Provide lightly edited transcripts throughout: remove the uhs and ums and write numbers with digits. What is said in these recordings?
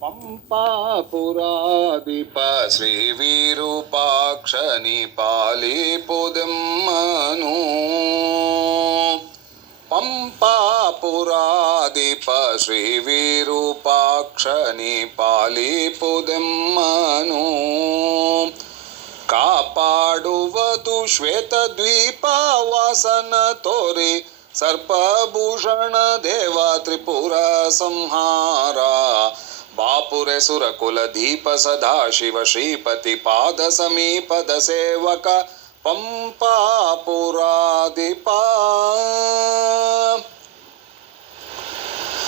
ಪಂಪಾಪುರಾಧಿಪ ಶ್ರೀ ವಿರೂಪಾಕ್ಷನಿ ಪಾಲಿಪುದೆಮ್ಮನು. ಪಂಪಾಪುರಾಧಿಪ ಶ್ರೀ ವಿರೂಪಾಕ್ಷನಿ ಪಾಲಿಪುದೆಮ್ಮನು. ಕಾಪಾಡುವುದು ಶ್ವೇತ ದ್ವೀಪ ವಾಸನ ತೋರಿ ಸರ್ಪಭೂಷಣ ದೇವ ತ್ರಿಪುರ ಸಂಹಾರ. ಬಾಪುರೆ ಸುರಕುಲ ದೀಪ ಸದಾಶಿವ ಶ್ರೀಪತಿ ಪಾದ ಸಮೀಪದ ಸೇವಕ ಪಂಪಾಪುರಾಧಿಪ.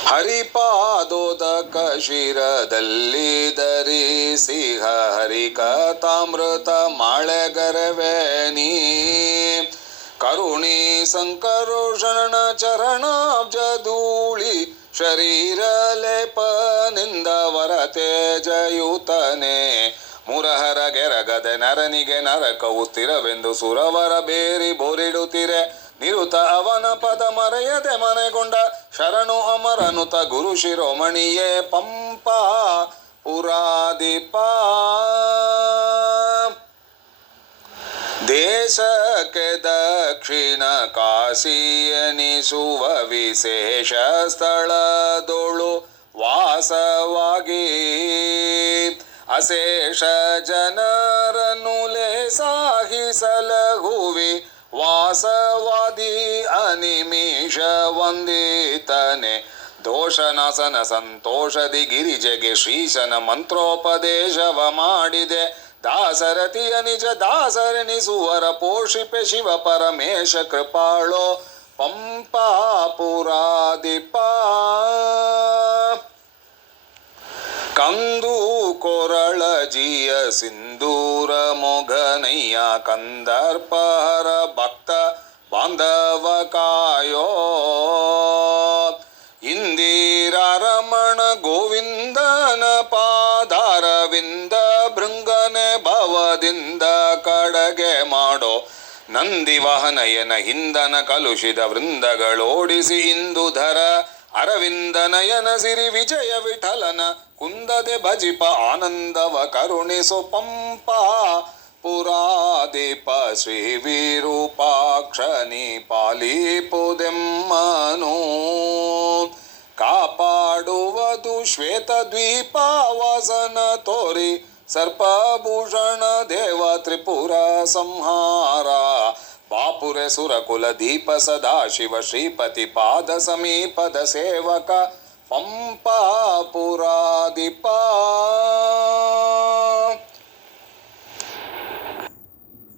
ಹರಿಪಾದೋದಕ ಶಿರದಲ್ಲಿ ಧರಿಸಿಹ ಹರಿಕಥಾಮೃತ ಮಾಳೆಗರವೇನಿ. ಕರುಣಿ ಸಂಕರೋಷಣ ಚರಣಾಬ್ಜ ಧೂಳಿ ಶರೀರ ಲೇಪನಿಂದ ವರ ತೇಜಯುತನೆ. ಮುರಹರ ಗೆರಗದೆ ನರನಿಗೆ ನರಕವು ಸ್ಥಿರವೆಂದು ಸುರವರ ಬೇರಿ ಬೋರಿಡುತ್ತಿರೆ. ನಿರುತ ಅವನ ಪದ ಮರೆಯದೆ ಮನೆಗೊಂಡ ಶರಣು ಅಮರನುತ ಗುರು ಶಿರೋಮಣಿಯೇ ಪಂಪಾ ಪುರಾಧಿಪ. ದೇಶಕ್ಕೆ ದಕ್ಷಿಣ ಕಾಶಿಯನಿಸುವ ವಿಶೇಷ ಸ್ಥಳದೊಳು ವಾಸವಾಗಿ ಅಶೇಷ ಜನರನ್ನು ಲೇಸಾಹಿಸಲಹುವಿ. ವಾಸವಾದಿ ಅನಿಮಿಷ ವಂದಿತನೆ. ದೋಷನಾಸನ ಸಂತೋಷದಿ ಗಿರಿಜೆಗೆ ಶ್ರೀಶನ ಮಂತ್ರೋಪದೇಶವ ಮಾಡಿದೆ. ದಾಸರಥಿಯ ನಿಜ ದಾಸರೆನಿಸುವರ ಪೋಷಿಪೆ ಶಿವ ಪರಮೇಶ ಕೃಪಾಳೋ ಪಂಪಾಪುರಾಧಿಪ. ಕಂದು ಕೊರಳಜಿಯ ಸಿಂಧೂರ ಮೊಗನಯ್ಯ ಕಂದರ್ಪಹರ ಭಕ್ತ ಬಾಂಧವ ಕಾಯೋ. ಇಂದಿರಾರಮಣ ಗೋವಿಂದನ ಪಾದಾರವಿಂದ ಭೃಂಗನೆ ಭವದಿಂದ ಕಡಗೆ ಮಾಡೋ. ನಂದಿ ವಾಹನಯನ ಹಿಂದನ ಕಲುಷಿತ ವೃಂದಗಳೋಡಿಸಿ ಇಂದುಧರ ಅರವಿಂದನಯನ ಸಿರಿ ವಿಜಯ ವಿಠಲನ ಕುಂದದೆ ಭಜಿಪ ಆನಂದವ ಕರುಣಿಸೋ ಪಂಪಾ ಪುರಾಧಿಪ ಶ್ರೀ ವಿರೂಪಾಕ್ಷನಿ ಪಾಲಿಪುದೆಮ್ಮನು. ಕಾಪಾಡುವುದು ಶ್ವೇತ ದ್ವೀಪ ವಾಸನ ತೋರಿ ಸರ್ಪಭೂಷಣ ದೇವ ತ್ರಿಪುರ ಸಂಹಾರ. ಬಾಪುರೆ ಸುರಕುಲ ದೀಪ ಸದಾಶಿವ ಶ್ರೀಪತಿ ಪಾದ ಸಮೀಪದ ಸೇವಕ ಪಂಪಾಪುರಾಧಿಪ.